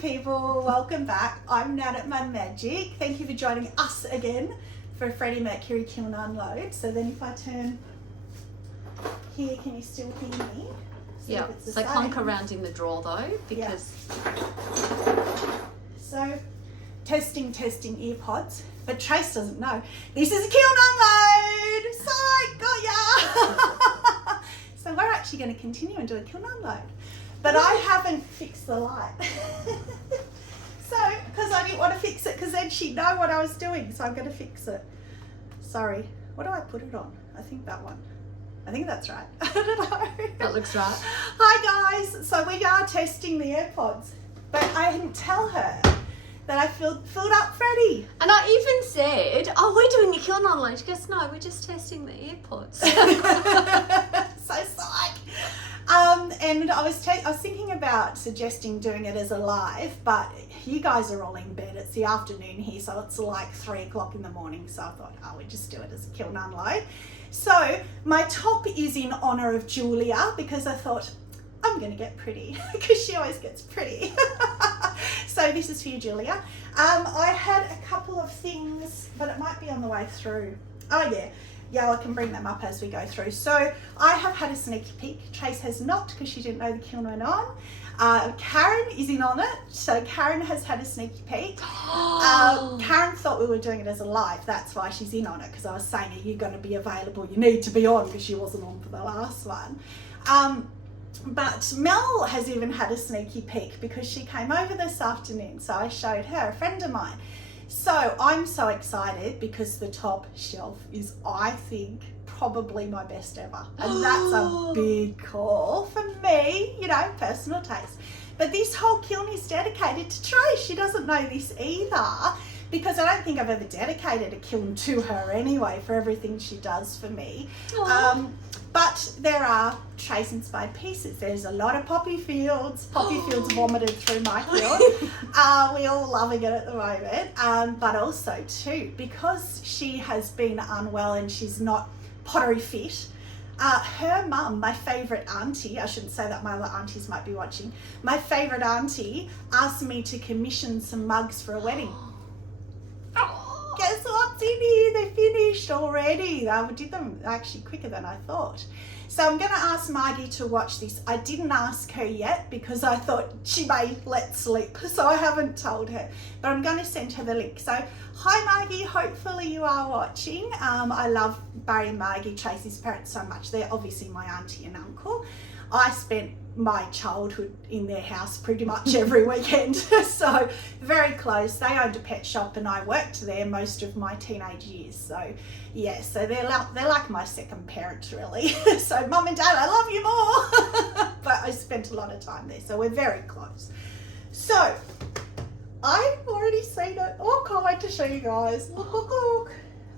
people, welcome back. I'm Nat at My Magic. Thank you for joining us again for a Freddie Mercury kiln unload. So then if I turn here, can you still hear me? Yeah, so clunk around in the drawer though, because... So, testing earpods, but Trace doesn't know. This is a kiln unload! Psych, got ya! So we're actually going to continue and do a kiln unload. But I haven't fixed the light. So, because I didn't want to fix it, because then she'd know what I was doing, so I'm going to fix it. Sorry, what do I put it on? I think that one. I think that's right. I don't know. That looks right. Hi guys, so we are testing the AirPods, but I didn't tell her that I filled up Freddie. And I even said, oh, we're doing a kiln unload. She goes, no, we're just testing the AirPods. So psych. And I was thinking about suggesting doing it as a live, but you guys are all in bed. It's the afternoon here, so it's like 3 o'clock in the morning. So I thought, oh, we'll just do it as a kiln unload. So my top is in honour of Julia, because I thought I'm going to get pretty, because she always gets pretty. So this is for you, Julia. I had a couple of things, but it might be on the way through. Oh yeah, I can bring them up as we go through. So I have had a sneaky peek. Trace has not, because she didn't know the kiln went on. Karen is in on it, so Karen has had a sneaky peek. Karen thought we were doing it as a live, that's why she's in on it, because I was saying, are you going to be available? You need to be on, because she wasn't on for the last one. But Mel has even had a sneaky peek, because she came over this afternoon, so I showed her, a friend of mine. So I'm so excited, because the top shelf is, I think, probably my best ever. And that's a big call for me, you know, personal taste. But this whole kiln is dedicated to Trace. She doesn't know this either, because I don't think I've ever dedicated a kiln to her anyway for everything she does for me. But there are Trace inspired pieces. There's a lot of poppy fields. Poppy fields vomited through my kiln. We're all loving it at the moment. But also too, because she has been unwell and she's not pottery fit, her mum, my favourite auntie, I shouldn't say that, my other aunties might be watching, my favourite auntie asked me to commission some mugs for a wedding. Guess what's in here? They're finished already. They did them actually quicker than I thought. So I'm going to ask Margie to watch this. I didn't ask her yet, because I thought she may let slip, so I haven't told her. But I'm going to send her the link. So hi Margie, hopefully you are watching. I love Barry and Margie, Tracy's parents, so much. They're obviously my auntie and uncle. I spent my childhood in their house pretty much every weekend, so very close. They owned a pet shop and I worked there most of my teenage years. So yeah, so they're like my second parents really. So mum and dad, I love you more. But I spent a lot of time there, so we're very close. So I've already seen it. Oh, can't wait to show you guys. Look.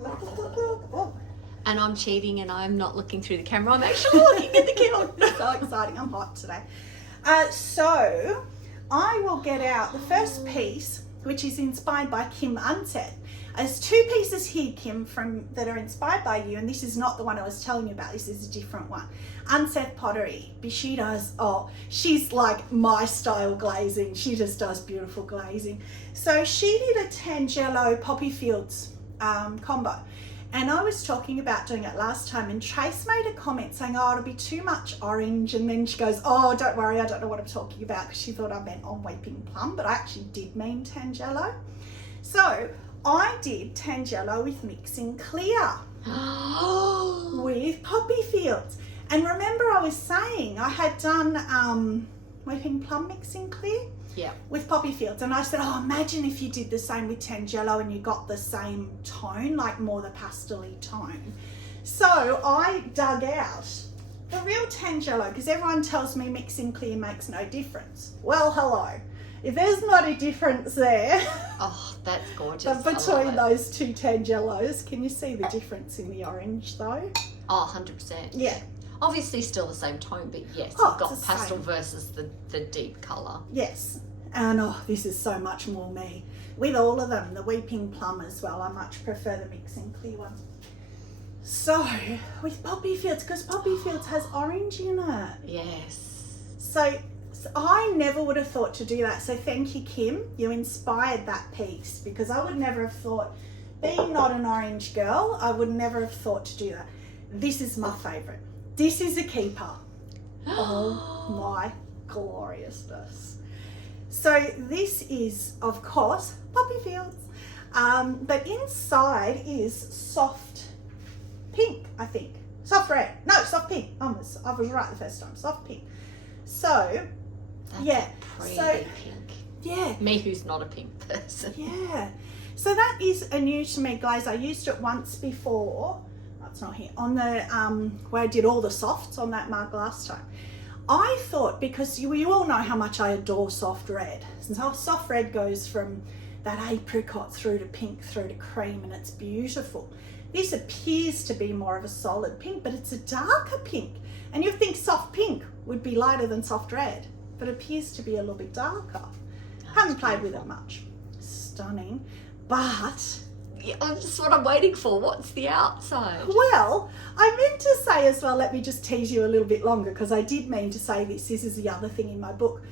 Oh. And I'm cheating and I'm not looking through the camera. I'm actually looking at the kiln. So exciting. I'm hot today. So I will get out the first piece, which is inspired by Kim Unset. There's two pieces here, Kim, that are inspired by you, and this is not the one I was telling you about. This is a different one. Unset Pottery. She does, she's like my style glazing. She just does beautiful glazing. So she did a Tangelo Poppy Fields combo. And I was talking about doing it last time, and Trace made a comment saying, oh, it'll be too much orange. And then she goes, oh, don't worry, I don't know what I'm talking about, because she thought I meant on Weeping Plum, but I actually did mean Tangelo. So I did Tangelo with Mixing Clear with Poppy Fields. And remember I was saying I had done Weeping Plum Mixing Clear? Yeah. With Poppy Fields, and I said, oh, imagine if you did the same with Tangelo and you got the same tone, like more the pastel-y tone. So I dug out the real Tangelo, because everyone tells me Mixing Clear makes no difference. Well, hello. If there's not a difference there. Oh, that's gorgeous. But between those two Tangelos, can you see the difference in the orange though? Oh, 100%. Yeah. Obviously still the same tone, but yes, you've got pastel versus the deep colour. Yes, and this is so much more me. With all of them, the Weeping Plum as well, I much prefer the Mixing Clear one. So, with Poppy Fields, because Poppy Fields has orange in it. Yes. So So I never would have thought to do that. So thank you, Kim. You inspired that piece, because I would never have thought, being not an orange girl, I would never have thought to do that. This is my favourite. This is a keeper. Oh my gloriousness. So this is, of course, poppy fields. But inside is soft pink, I think. Soft red. No, soft pink. I was right the first time. Soft pink. So, That's yeah. a pretty So, pink. yeah. Me, who's not a pink person. Yeah. So that is a new to me glaze. I used it once before. Oh, it's not here. On the, where I did all the softs on that mug last time. I thought, because you all know how much I adore soft red. So soft red goes from that apricot through to pink, through to cream, and it's beautiful. This appears to be more of a solid pink, but it's a darker pink. And you'd think soft pink would be lighter than soft red, but it appears to be a little bit darker. Haven't played with it much. Stunning. But Yeah, that's what I'm waiting for. What's the outside? well, I meant to say as well, let me just tease you a little bit longer, because I did mean to say this. This is the other thing in my book.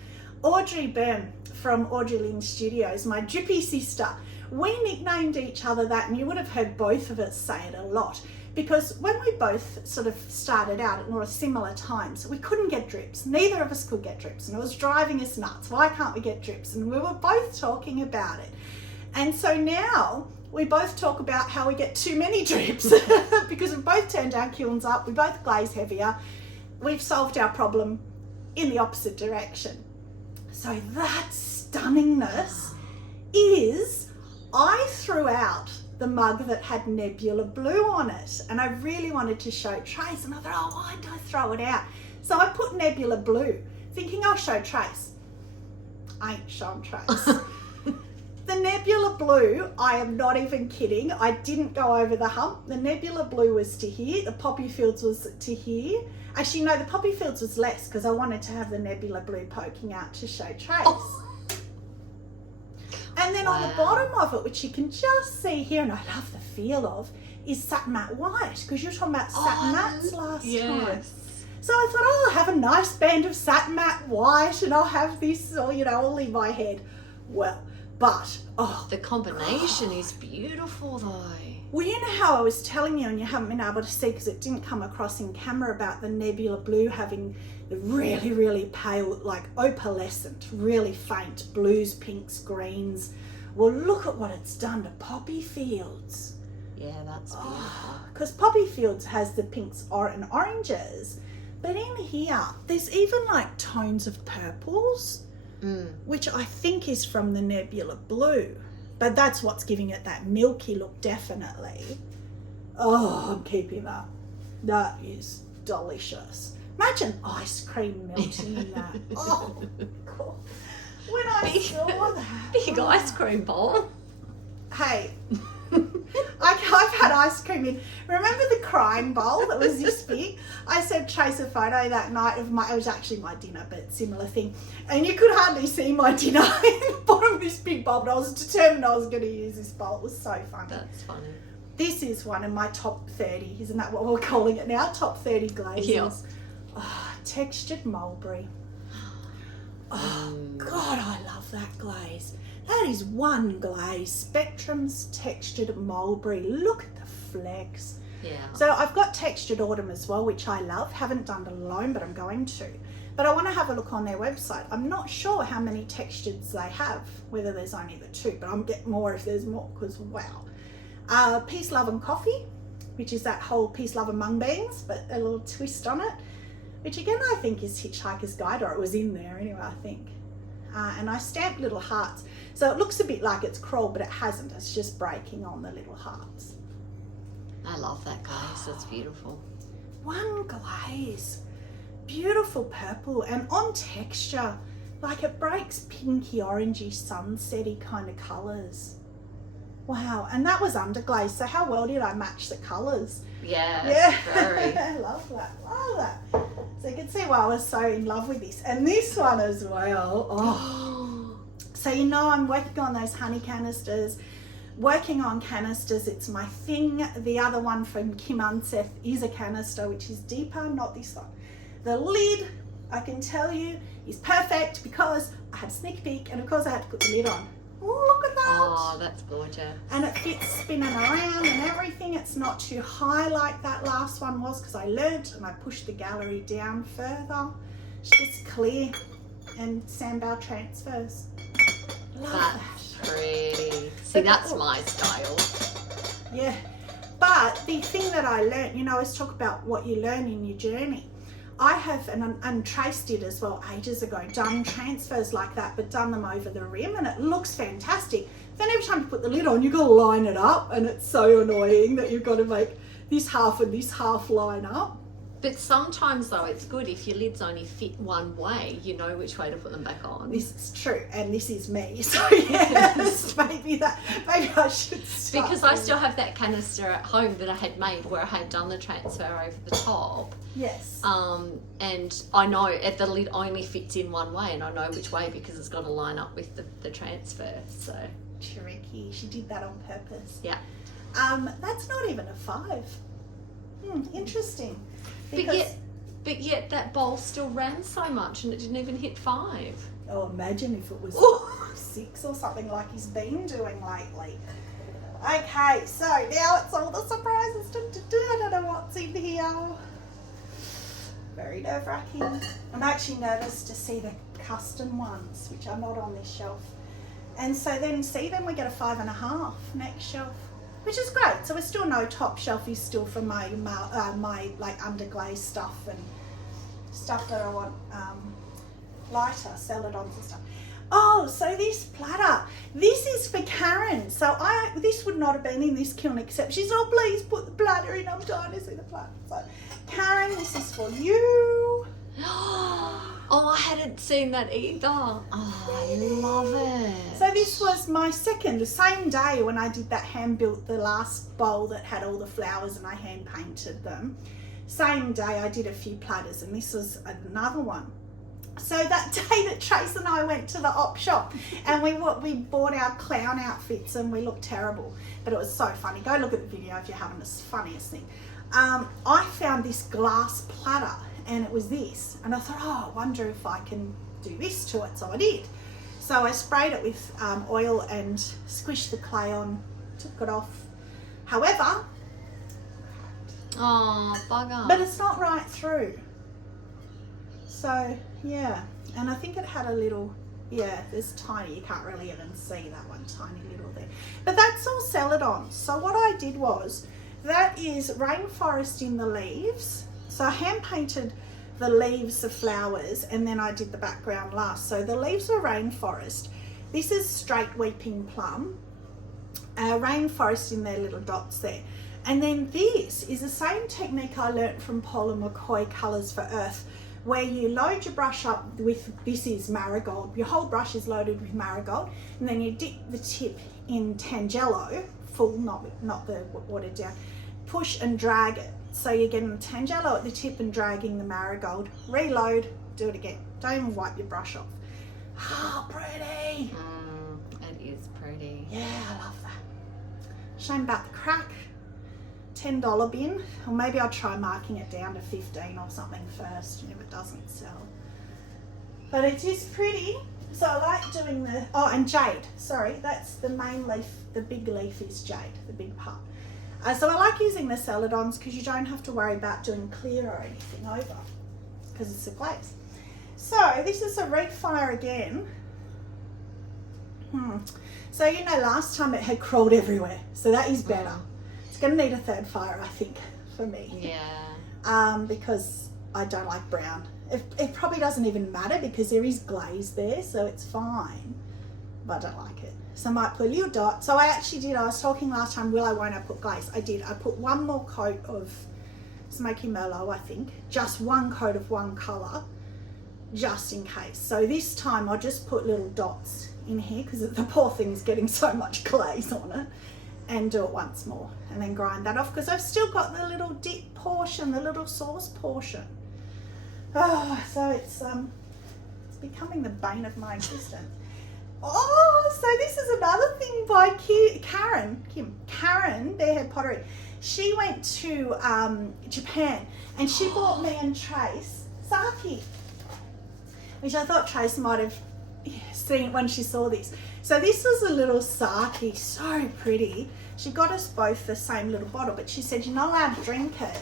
Audrey Byrne from Audrey Lynn Studios, my drippy sister, we nicknamed each other that, and you would have heard both of us say it a lot, because when we both sort of started out at more similar times, we couldn't get drips. Neither of us could get drips, and it was driving us nuts. Why can't we get drips? And we were both talking about it. And so now we both talk about how we get too many drips because we've both turned our kilns up, we both glaze heavier. We've solved our problem in the opposite direction. So that stunningness is, I threw out the mug that had nebula blue on it, and I really wanted to show Trace, and I thought, oh, why did I throw it out? So I put nebula blue, thinking I'll show Trace. I ain't showing Trace. The nebula blue, I am not even kidding, I didn't go over the hump. The nebula blue was to here, the poppy fields was to here. Actually, no, the poppy fields was less, because I wanted to have the nebula blue poking out to show Trace. Oh. And then on the bottom of it, which you can just see here, and I love the feel of, is satin matte white, because you were talking about satin mattes last time. So I thought, oh, I'll have a nice band of satin matte white, and I'll have this, or, you know, all in my head. Well, but, oh. The combination is beautiful though. Well, you know how I was telling you, and you haven't been able to see because it didn't come across in camera, about the nebula blue having the really, really pale, like opalescent, really faint blues, pinks, greens. Well, look at what it's done to poppy fields. Yeah, that's beautiful. Because poppy fields has the pinks and oranges, but in here, there's even like tones of purples, which I think is from the nebula blue. But that's what's giving it that milky look, definitely. Oh, I'm keeping that. That is delicious. Imagine ice cream melting in that. Oh, God. When I saw that. Big ice cream bowl. Hey, I've had ice cream in. Remember the crime bowl that was this big? I sent Trace a photo that night of it was actually my dinner, but similar thing. And you could hardly see my dinner in the bottom of this big bowl, but I was determined I was going to use this bowl. It was so funny. That's funny. This is one of my top 30. Isn't that what we're calling it now? Top 30 glazes. Yeah. Oh, textured mulberry. Oh, God, I love that glaze. That is one glaze. Spectrum's textured mulberry. Look at the flecks. Yeah. So I've got textured autumn as well, which I love. Haven't done it alone, but I'm going to. But I want to have a look on their website. I'm not sure how many textures they have, whether there's only the two, but I'll get more if there's more, because wow. Peace, Love and Coffee, which is that whole peace, love and mung beans, but a little twist on it, which again I think is Hitchhiker's Guide, or it was in there anyway, I think. And I stamped little hearts. So it looks a bit like it's crawled, but it hasn't. It's just breaking on the little hearts. I love that glaze. That's beautiful. One glaze. Beautiful purple. And on texture, like it breaks pinky, orangey, sunsetty kind of colours. Wow. And that was underglaze. So how well did I match the colours? Yeah. Very. I love that. Love that. So you can see why I was so in love with this. And this one as well. Oh. So you know I'm working on those honey canisters. Working on canisters, it's my thing. The other one from Kim Unseth is a canister, which is deeper, not this one. The lid I can tell you is perfect because I had a sneak peek and of course I had to put the lid on. Oh, look at that. Oh, that's gorgeous. And it fits spinning around and everything. It's not too high like that last one was because I learnt and I pushed the gallery down further. It's just clear and sandbar transfers. Love That's that. pretty. See, that's my style. Yeah. But the thing that I learnt, you know, I always talk about what you learn in your journey. I have, and Trace did as well ages ago, done transfers like that, but done them over the rim and it looks fantastic. Then every time you put the lid on, you've got to line it up and it's so annoying that you've got to make this half and this half line up. But sometimes though, it's good if your lids only fit one way, you know which way to put them back on. This is true, and this is me. So yes, maybe I should start. Because I still have that canister at home that I had made where I had done the transfer over the top. Yes. And I know if the lid only fits in one way, and I know which way because it's got to line up with the transfer. So tricky. She did that on purpose. yeah. That's not even a 5. Interesting. But yet that bowl still ran so much and it didn't even hit 5. Oh, imagine if it was 6 or something like he's been doing lately. Okay, so now it's all the surprises. I don't know what's in here. Very nerve-wracking. I'm actually nervous to see the custom ones, which are not on this shelf. And so then we get a 5.5 next shelf, which is great. So we're still no top shelf is still for my like underglaze stuff and stuff that I want lighter, celadons and stuff. Oh, so this platter, this is for Karen. So this would not have been in this kiln except she's, oh please put the platter in, I'm dying to see the platter. So Karen, this is for you. Oh, I hadn't seen that either. Oh, I love it. So this was my the same day when I did that hand-built, the last bowl that had all the flowers and I hand-painted them. Same day I did a few platters and this was another one. So that day that Trace and I went to the op shop and we bought our clown outfits and we looked terrible, but it was so funny. Go look at the video if you haven't, it's the funniest thing. I found this glass platter and it was this and I thought, oh, I wonder if I can do this to it. So I did. So I sprayed it with oil and squished the clay on, took it off. However, oh, bugger. but it's not right through. So yeah, and I think it had a little, yeah, there's tiny, you can't really even see that one tiny little there. But that's all celadons. So what I did was, that is rainforest in the leaves. So I hand painted the leaves of flowers and then I did the background last. So the leaves were rainforest. This is straight weeping plum. Rainforest in their little dots there. And then this is the same technique I learnt from Paul and McCoy Colours for Earth, where you load your brush up with, this is marigold, your whole brush is loaded with marigold, and then you dip the tip in Tangelo, full, not the watered down, push and drag it. So you're getting the Tangelo at the tip and dragging the marigold, reload, do it again. Don't even wipe your brush off. Oh, pretty. It is pretty. Yeah, I love that. Shame about the crack. $10 bin, or maybe I'll try marking it down to 15 or something first if it doesn't sell. But it is pretty. So I like doing the, oh, and jade, sorry, that's the main leaf, the big leaf is jade, the big part. So I like using the celadons because you don't have to worry about doing clear or anything over because it's a glaze. So this is a red fire again. So you know last time it had crawled everywhere, so that is better. It's going to need a third fire, I think, for me. Yeah. Because I don't like brown. It probably doesn't even matter because there is glaze there, so it's fine. But I don't like it. So I might put a little dot. So I actually did, I was talking last time, will I, won't I put glaze? I did. I put one more coat of Smoky Merlot, I think. Just one coat of one colour, just in case. So this time I'll just put little dots in here because the poor thing's getting so much glaze on it. And do it once more and then grind that off because I've still got the little dip portion, the little sauce portion. Oh, so it's becoming the bane of my existence. Oh, so this is another thing by Karen, Barehead Pottery. She went to Japan and she bought me and Trace Sake. which I thought Trace might have seen when she saw this. So this was a little sake, so pretty. She got us both the same little bottle, but she said you're not allowed to drink it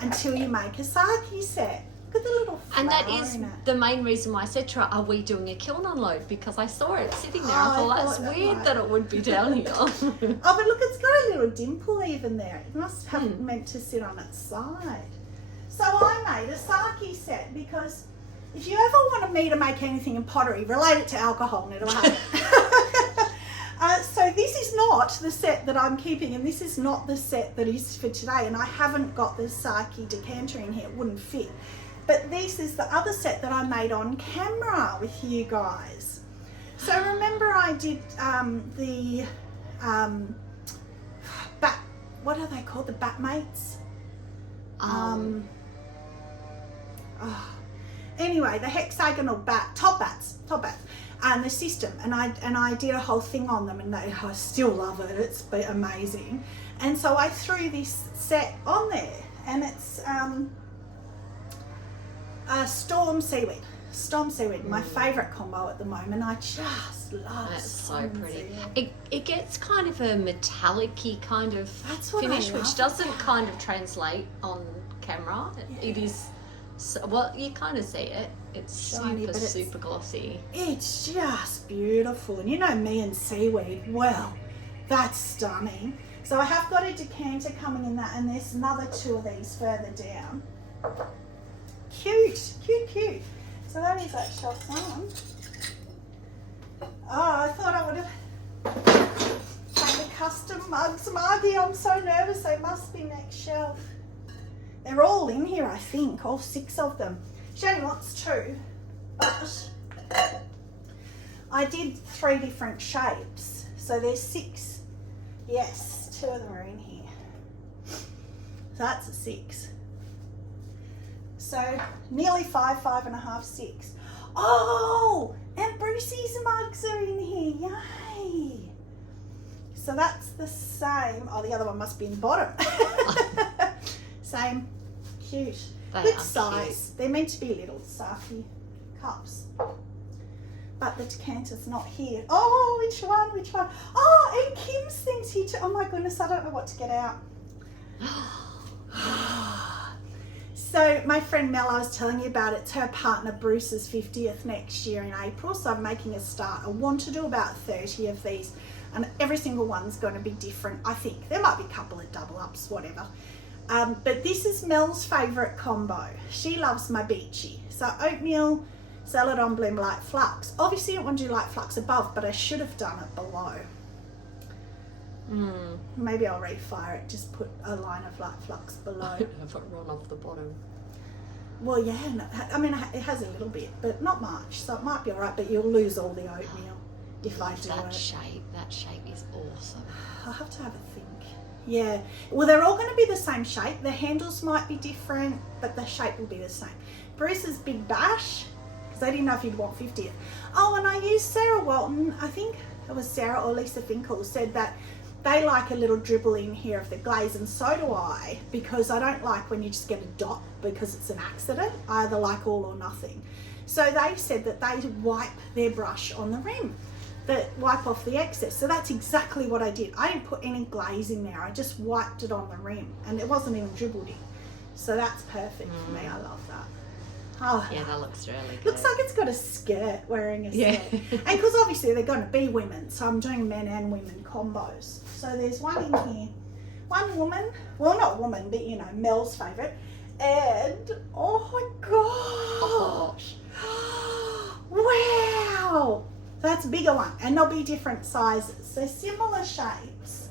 until you make a sake set. Look at the little flower And that is in it. the main reason why I said to her, are we doing a kiln unload? Because I saw it sitting there. Oh, I thought, I that's thought that weird might. that it would be down here. Oh, but look, it's got a little dimple even there. It must have meant to sit on its side. So I made a sake set because if you ever wanted me to make anything in pottery, relate it to alcohol and it'll happen. So this is not the set that I'm keeping, and this is not the set that is for today, and I haven't got the sake decanter in here, it wouldn't fit. But this is the other set that I made on camera with you guys. So remember I did the bat, what are they called? The bat mates? Anyway, the hexagonal top bats, and the system, and I did a whole thing on them, and I still love it. It's amazing. And so I threw this set on there, and it's storm seaweed, my favourite combo at the moment. I just love. That's so storm pretty. seaweed. It gets kind of a metallic-y kind of That's what I finish, love which doesn't kind of translate on camera. It is, well, you kind of see it. It's Shiny, but it's super glossy. It's just beautiful. And you know me and seaweed, well, that's stunning. So I have got a decanter coming in that, and there's another two of these further down. Cute. So that is that shelf one. Oh, I thought I would have made a custom mugs, Margie. I'm so nervous. They must be next shelf. They're all in here, I think, all 6 of them. She only wants 2, but I did 3 different shapes. So there's 6. Yes, 2 of them are in here. So that's a 6. So nearly 5, 5.5, 6. Oh, and Brucey's mugs are in here. Yay. So that's the same. Oh, the other one must be in the bottom. Same. Cute. Good size. Cute. They're meant to be little sake cups. But the decanter's not here. Oh, which one? Oh, and Kim's thing's here too. Oh my goodness, I don't know what to get out. So my friend Mel, I was telling you about, it's her partner Bruce's 50th next year in April. So I'm making a start. I want to do about 30 of these, and every single one's going to be different. I think there might be a couple of double ups, whatever. But this is Mel's favourite combo. She loves my beachy. So oatmeal, celadon blend, light flux. Obviously I don't want to do light flux above, but I should have done it below. Maybe I'll refire it, just put a line of light flux below. Have it run off the bottom. Well, yeah, no, I mean, it has a little bit, but not much, so it might be all right, but you'll lose all the oatmeal if I do that it. That shape is awesome. I'll have to have a think. Yeah, well, they're all going to be the same shape. The handles might be different, but the shape will be the same. Bruce's Big Bash, because I didn't know if you'd want 50th. Oh, and I used Sarah Walton, I think it was Sarah or Lisa Finkel, said that they like a little dribble in here of the glaze, and so do I, because I don't like when you just get a dot because it's an accident. I either like all or nothing. So they said that they wipe their brush on the rim, that wipe off the excess. So that's exactly what I did. I didn't put any glaze in there. I just wiped it on the rim, and it wasn't even dribbled in. So that's perfect for me. I love that. Oh, yeah, that looks really good. Looks like it's got a skirt, wearing a skirt. Yeah. And because obviously they're going to be women, so I'm doing men and women combos. So there's one in here, one woman, well, not woman, but you know, Mel's favourite. And, oh my gosh. Wow. That's a bigger one, and they'll be different sizes. So similar shapes,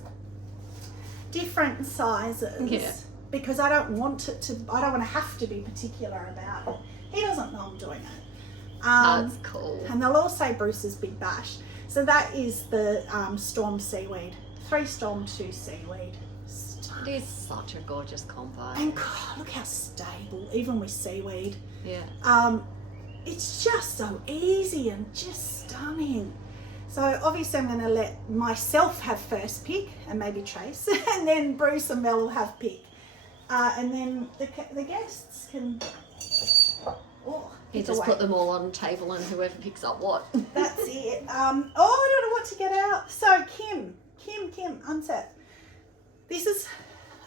different sizes. Yeah. Because I don't want it to, I don't want to have to be particular about it. He doesn't know I'm doing it. That's cool. And they'll all say Bruce's Big Bash. So that is the storm seaweed. 3 storm, 2 seaweed. It is such a gorgeous combo. And God, look how stable, even with seaweed. Yeah. It's just so easy and just stunning. So obviously I'm going to let myself have first pick, and maybe Trace, and then Bruce and Mel will have pick. And then the guests can, oh, You just put them all on the table and whoever picks up what. That's it. I don't know what to get out. So Kim, unset. This is,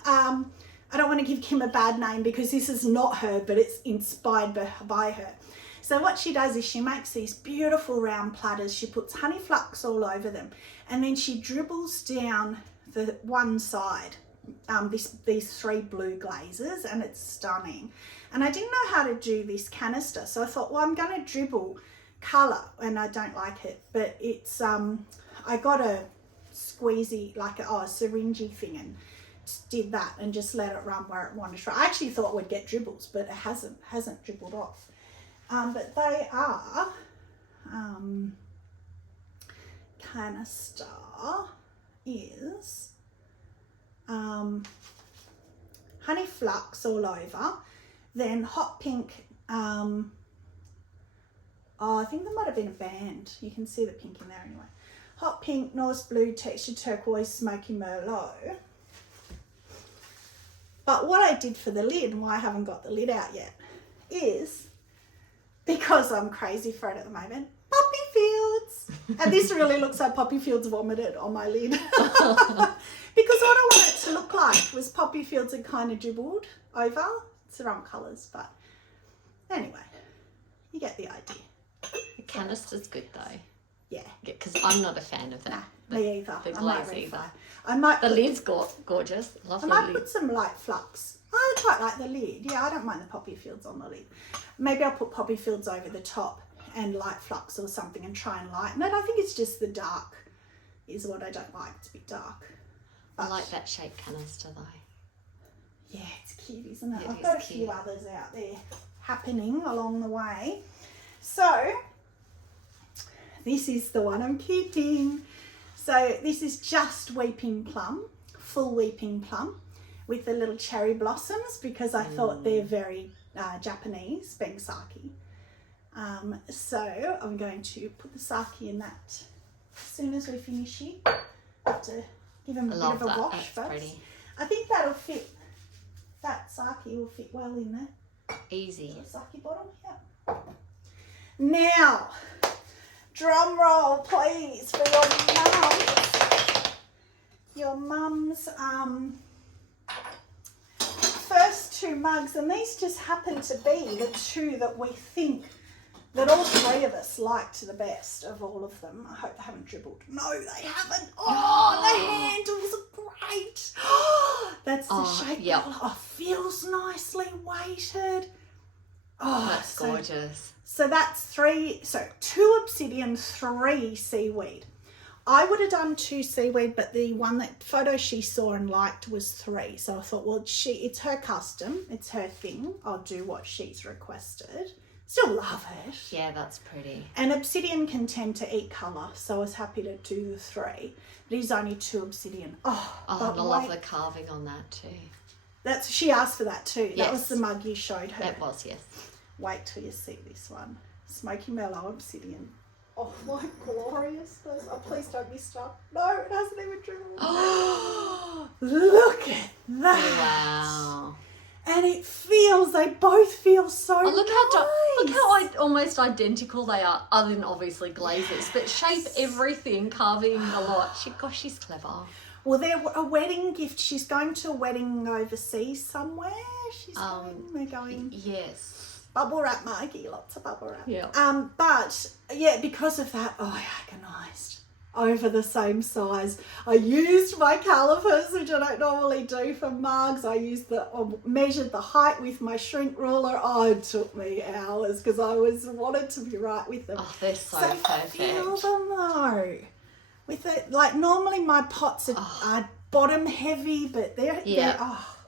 I don't want to give Kim a bad name because this is not her, but it's inspired by her. So what she does is she makes these beautiful round platters. She puts honey flux all over them, and then she dribbles down the one side these 3 blue glazes, and it's stunning. And I didn't know how to do this canister, so I thought, well, I'm going to dribble colour, and I don't like it, but it's I got a squeezy, like a syringy thing, and did that and just let it run where it wanted to. I actually thought it would get dribbles, but it hasn't dribbled off. But they are canister is honey flux all over, then hot pink, I think there might have been a band, you can see the pink in there anyway, hot pink, Norse blue, textured turquoise, smoky merlot. But what I did for the lid, and why I haven't got the lid out yet, is because I'm crazy for it at the moment, poppy fields. And this really looks like poppy fields vomited on my lid. Because what I wanted it to look like was poppy fields had kind of dribbled over. It's the wrong colours, but anyway, you get the idea. The canister's good though. Yeah. Because I'm not a fan of that. Nah, me either. The glaze either. The lid's gorgeous. Lovely I might lid. put some light flux. I quite like the lid. Yeah, I don't mind the poppy fields on the lid. Maybe I'll put poppy fields over the top and light flux or something and try and lighten it. I think it's just the dark is what I don't like. It's a bit dark. But I like that shaped canister though. yeah, it's cute, isn't it? It I've is got a cute. few others out there happening along the way. So this is the one I'm keeping. So this is just weeping plum, full weeping plum with the little cherry blossoms, because I thought they're very Japanese, being sake. So I'm going to put the sake in that as soon as we finish here. Have to give them a bit of a wash That's first. pretty. I think that'll fit. That sake will fit well in there. Easy. The sake bottom, yeah. Now, drum roll, please, for your mum's first 2 mugs, and these just happen to be the 2 that we think that all 3 of us liked the best of all of them. I hope they haven't dribbled. No, they haven't. Oh, the handles are great. That's the shape. Yep. Oh, feels nicely weighted. Oh, That's gorgeous. So that's 3, so 2 obsidian, 3 seaweed. I would have done 2 seaweed, but the one that photo she saw and liked was 3. So I thought, well, it's her custom, it's her thing. I'll do what she's requested. Still love it. Yeah, that's pretty. And obsidian can tend to eat colour, so I was happy to do the 3. But he's only 2 obsidian. Oh, and I love the carving on that too. She asked for that too. Yes. That was the mug you showed her. That was, yes. Wait till you see this one. Smoky Merlot obsidian. Oh my gloriousness. Oh, please don't be stuck. No, it hasn't even dribbled. Look at that. Wow. And it feels, they both feel so Oh, look nice. how almost identical they are, other than obviously glazes, but shape everything, carving a lot. She's clever. Well, they're a wedding gift. She's going to a wedding overseas somewhere. They're going. Yes. Bubble wrap, Mikey. Lots of bubble wrap. Yeah. But yeah, because of that, I agonised over the same size. I used my calipers, which I don't normally do for mugs. I measured the height with my shrink ruler. Oh, it took me hours because I wanted to be right with them. Oh, they're so perfect. Feel them though. With it, like normally my pots are bottom heavy, but they're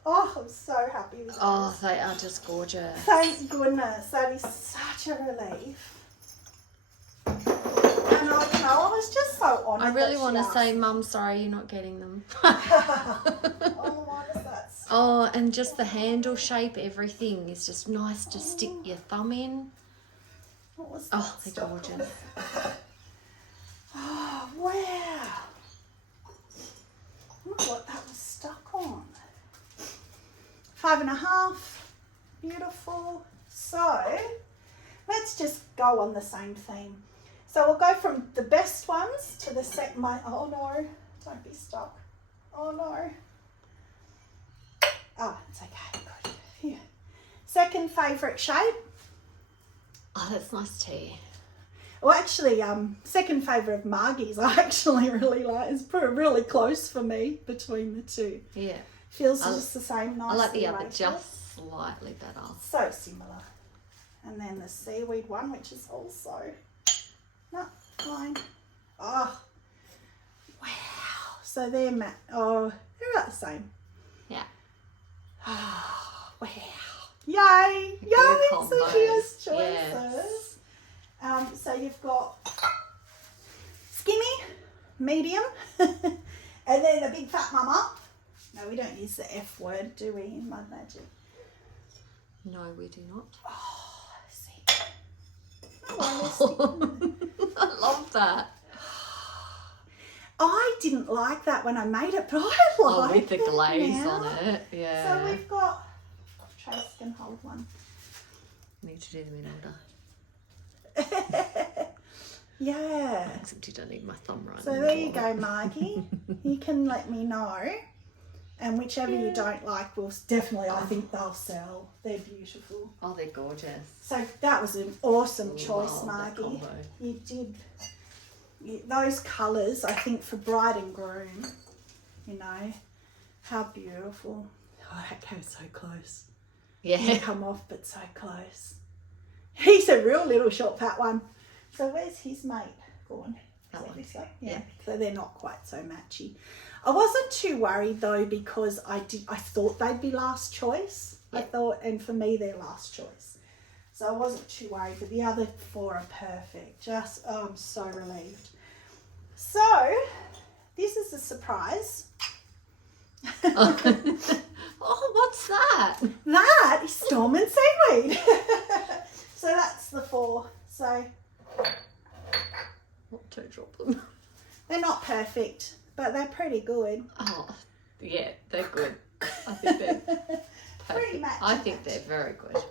I'm so happy with Oh, they are just gorgeous. Thank goodness. That is such a relief. And I was just so honoured. I really want to say, Mum, sorry you're not getting them. Oh, what is that? Oh, and just the handle shape, everything is just nice to stick your thumb in. What was that? Oh, they're gorgeous. Oh, wow. Look what that was stuck on. 5.5. Beautiful. So let's just go on the same theme. So we'll go from the best ones to the oh no, don't be stuck. Oh no. Oh, it's okay. Good. Yeah. Second favourite shape. Oh, that's nice tea. Well, actually, second favourite of Margie's I actually really like. It's really close for me between the two. Yeah. Feels just the same. Nice. I like the other just slightly better. So similar. And then the seaweed one, which is also fine. Oh, wow. So they're matte. Oh, they're about the same. Yeah. Oh, wow. Yay. Yay. So she has choices. Yes. So you've got skinny, medium, and then a big fat mama. No, we don't use the F word, do we, in Mud Magic? No, we do not. Oh, see. Oh, I love that. I didn't like that when I made it, but I like it. With the glaze now. on it. Yeah. So we've got, Trace can hold one. Need to do them in order. Yeah. Except you don't need my thumb right. So there you go, Margie. You can let me know. And whichever you don't like, will definitely, I think they'll sell. They're beautiful. Oh, they're gorgeous. So that was an awesome choice, Love that Margie. combo. You did. Those colours, I think, for bride and groom, you know, how beautiful. Oh, that goes so close. Yeah. You come off, but so close. He's a real little short, fat one. So where's his mate gone? That one. Yeah. So they're not quite so matchy. I wasn't too worried though, because I thought they'd be last choice. Yeah. I thought, and for me, they're last choice. So I wasn't too worried, but the other four are perfect. I'm so relieved. So this is a surprise. Oh, what's that? That is storm and seaweed. So that's the four. So Don't drop them. they're not perfect, but they're pretty good. Oh, yeah, they're good. I think they're Pretty perfect. matchy. I think they're very good.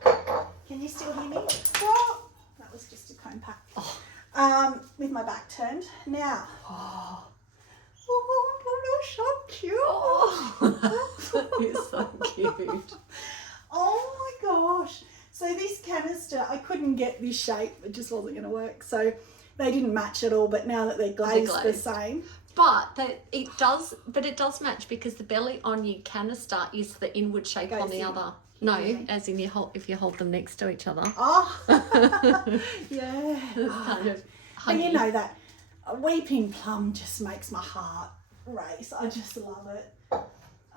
Can you still hear me? Oh, that was just a cone pack. Oh. With my back turned. Now. Oh, So cute. that is so cute. Oh my gosh. So this canister, I couldn't get this shape. It just wasn't going to work. So they didn't match at all. But now that they're glazed the same. But it does match, because the belly on your canister is the inward shape on the other. No, as in if you hold them next to each other. Oh, yeah. Kind of And you know that weeping plum just makes my heart race. I just love it.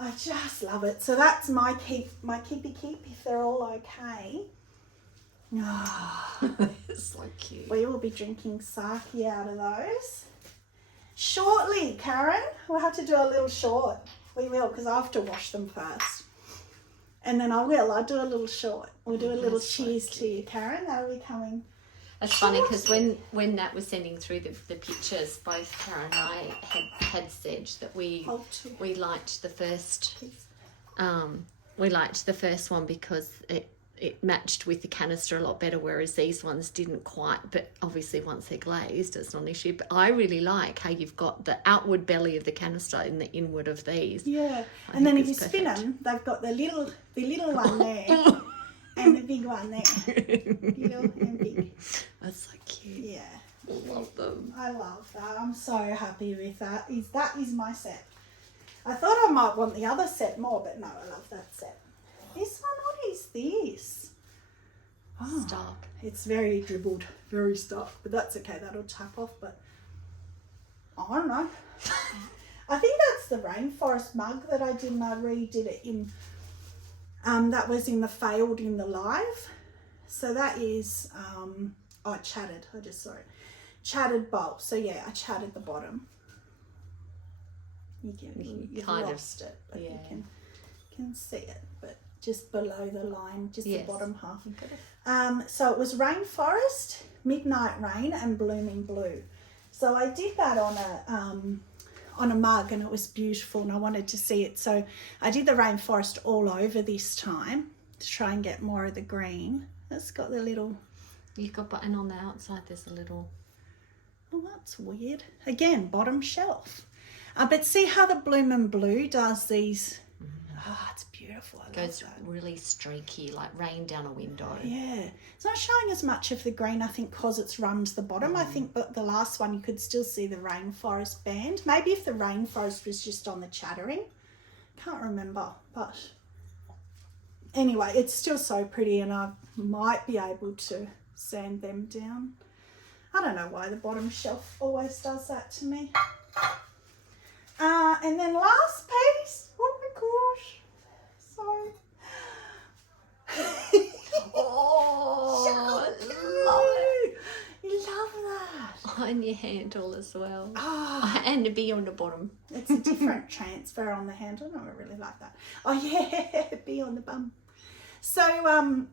I just love it. So that's my keepy keep, if they're all okay. Oh, It's so cute. we will be drinking sake out of those shortly, Karen. We'll have to do a little short. We will, because I have to wash them first. And then I'll do a little short. We'll do a little cheers to you, Karen. That'll be coming. It's funny, because when Nat was sending through the pictures, both Karen and I had said that we liked the first one because it matched with the canister a lot better, whereas these ones didn't quite. But obviously once they're glazed, it's not an issue. But I really like how you've got the outward belly of the canister and the inward of these. Yeah, and then if you spin them, they've got the little one there and the big one there. Little and big. That's so cute. Yeah. Love them. I love that. I'm so happy with that. That is my set. I thought I might want the other set more, but no, I love that set. This one, what is this? Oh, Stark. it's very dribbled, very stuck, but that's okay. That'll tap off, but I don't know. I think that's the rainforest mug that I did, and I redid it in, that was in the failed in the live. So that is, chattered. I just saw it. Chattered bowl. So yeah, I chattered the bottom. You've kind lost it, but yeah. you can see it, but just below the line, just Yes. the bottom half. So it was rainforest, midnight rain, and blooming blue. So I did that on a mug, and it was beautiful, and I wanted to see it. So I did the rainforest all over this time to try and get more of the green. It's got the little You got, and on the outside there's a little. Oh, that's weird. Again, bottom shelf. But see how the Bloom and Blue does these. Oh, it's beautiful. I Goes love that. really streaky, like rain down a window. Yeah. It's not showing as much of the green, I think, because it's run to the bottom. I think but the last one you could still see the rainforest band. Maybe if the rainforest was just on the chattering. Can't remember. But anyway, it's still so pretty, and I might be able to sand them down. I don't know why the bottom shelf always does that to me. And then last piece. Oh my gosh. So. Oh, I love it. You love that. On your handle as well. Oh, And to be on the bottom. it's a different transfer on the handle. No, I really like that. Oh yeah, be on the bum. So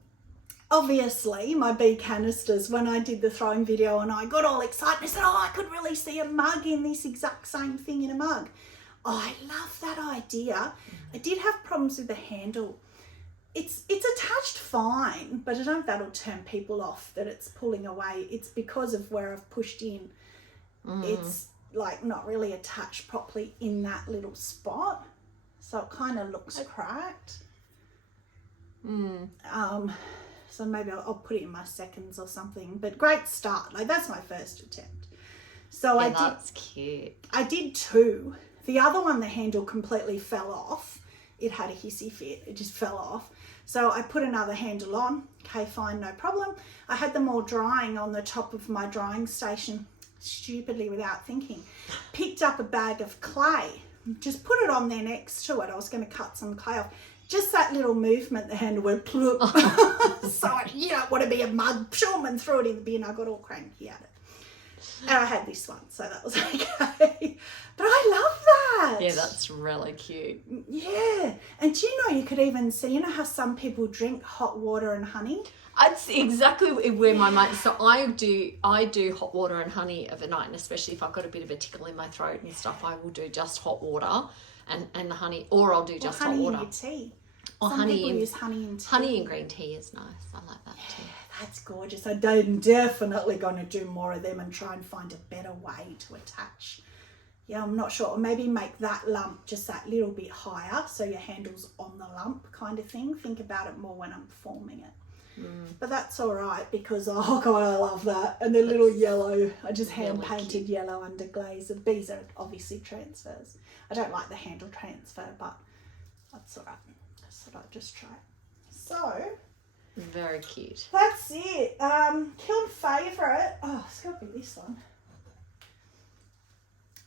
obviously my bee canisters, when I did the throwing video and I got all excited, I said, oh, I could really see a mug in this exact same thing in a mug. Oh, I love that idea. I did have problems with the handle. It's attached fine, but I don't know if that'll turn people off that it's pulling away. It's because of where I've pushed in. It's like not really attached properly in that little spot. So it kind of looks cracked. So maybe I'll put it in my seconds or something, but great start. Like that's my first attempt. So Yeah, that's cute. I did two. The other one, the handle completely fell off. It had a hissy fit. It just fell off. So I put another handle on. Okay, fine, no problem. I had them all drying on the top of my drying station, stupidly without thinking. Picked up a bag of clay, just put it on there next to it. I was going to cut some clay off. Just that little movement, the handle went plop. So you don't want to be a mug and threw it in the bin. I got all cranky at it. And I had this one, so that was okay. But I love that. Yeah, that's really cute. Yeah. And do you know, you could even see, you know how some people drink hot water and honey? That's exactly where my mind. So I do hot water and honey overnight, and especially if I've got a bit of a tickle in my throat and stuff, I will do just hot water and the honey, or I'll do just hot water. Honey in your tea. Or Some honey people in use honey in tea. honey and green tea is nice. I like that too. That's gorgeous. I'm definitely going to do more of them and try and find a better way to attach. Yeah, I'm not sure. Or maybe make that lump just that little bit higher so your handle's on the lump kind of thing. Think about it more when I'm forming it. But that's all right because, oh God, I love that. And the little yellow, I just hand painted yellow under glaze. The bees are obviously transfers. I don't like the handle transfer, but that's all right. I thought I'd just try it. So... Very cute. that's it. Kiln favourite. Oh, it's got to be this one.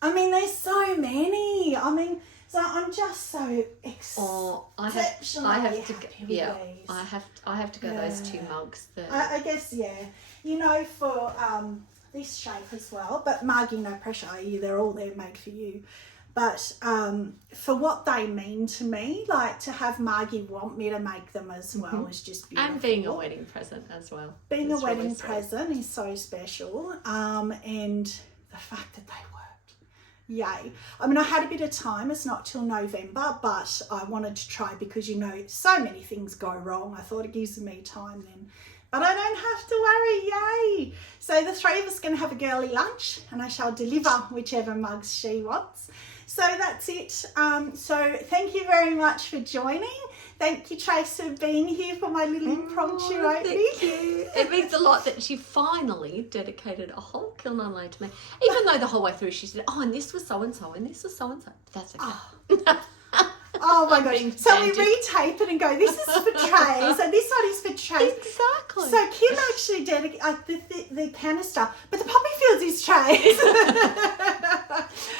I mean, there's so many. I mean, so I'm just so exceptionally happy with these. I have to go those two mugs. I guess, yeah. You know, for this shape as well, but Margie, no pressure. They're all there made for you. But for what they mean to me, like to have Margie want me to make them as well is just beautiful. And being a wedding present as well. Being a wedding present is so special. And the fact that they worked. Yay. I mean, I had a bit of time. It's not till November, but I wanted to try because, you know, so many things go wrong. I thought it gives me time then. But I don't have to worry, yay! So the three of us are going to have a girly lunch and I shall deliver whichever mugs she wants. So that's it. So thank you very much for joining. Thank you, Trace, for being here for my little impromptu opening. Thank you. It means a lot that she finally dedicated a whole kiln online to me. Even though the whole way through she said, oh, and this was so-and-so, and this was so-and-so. That's okay. Oh my gosh. So we retape it and go, this is for trays and this one is for trays. Exactly. So Kim actually dedicated the canister, but the poppy fields is trays.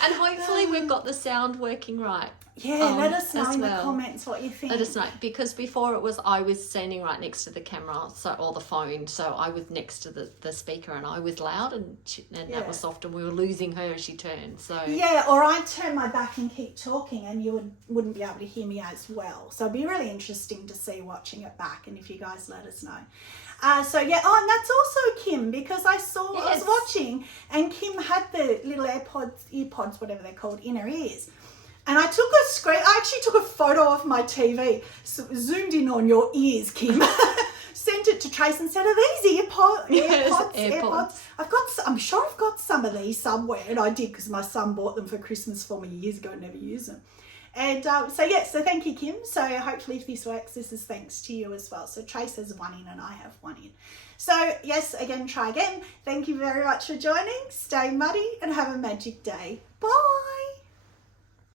And hopefully we've got the sound working right. Yeah, let us know in the comments what you think. Let us know, because before I was standing right next to the camera, or the phone, so I was next to the speaker and I was loud and that was soft and we were losing her as she turned. So yeah, or I'd turn my back and keep talking and you wouldn't be able to hear me as well. So it'd be really interesting to see watching it back and if you guys let us know. So yeah, and that's also Kim, because I was watching and Kim had the little earpods, whatever they're called, in her ears. And I actually took a photo of my TV, so zoomed in on your ears, Kim. sent it to Trace and said, "Are these Yes, AirPods? I'm sure I've got some of these somewhere," and I did because my son bought them for Christmas for me years ago and never used them. And so thank you, Kim. So hopefully if this works, this is thanks to you as well. So Trace has one in and I have one in. So yes, again, try again. Thank you very much for joining. Stay muddy and have a magic day. Bye.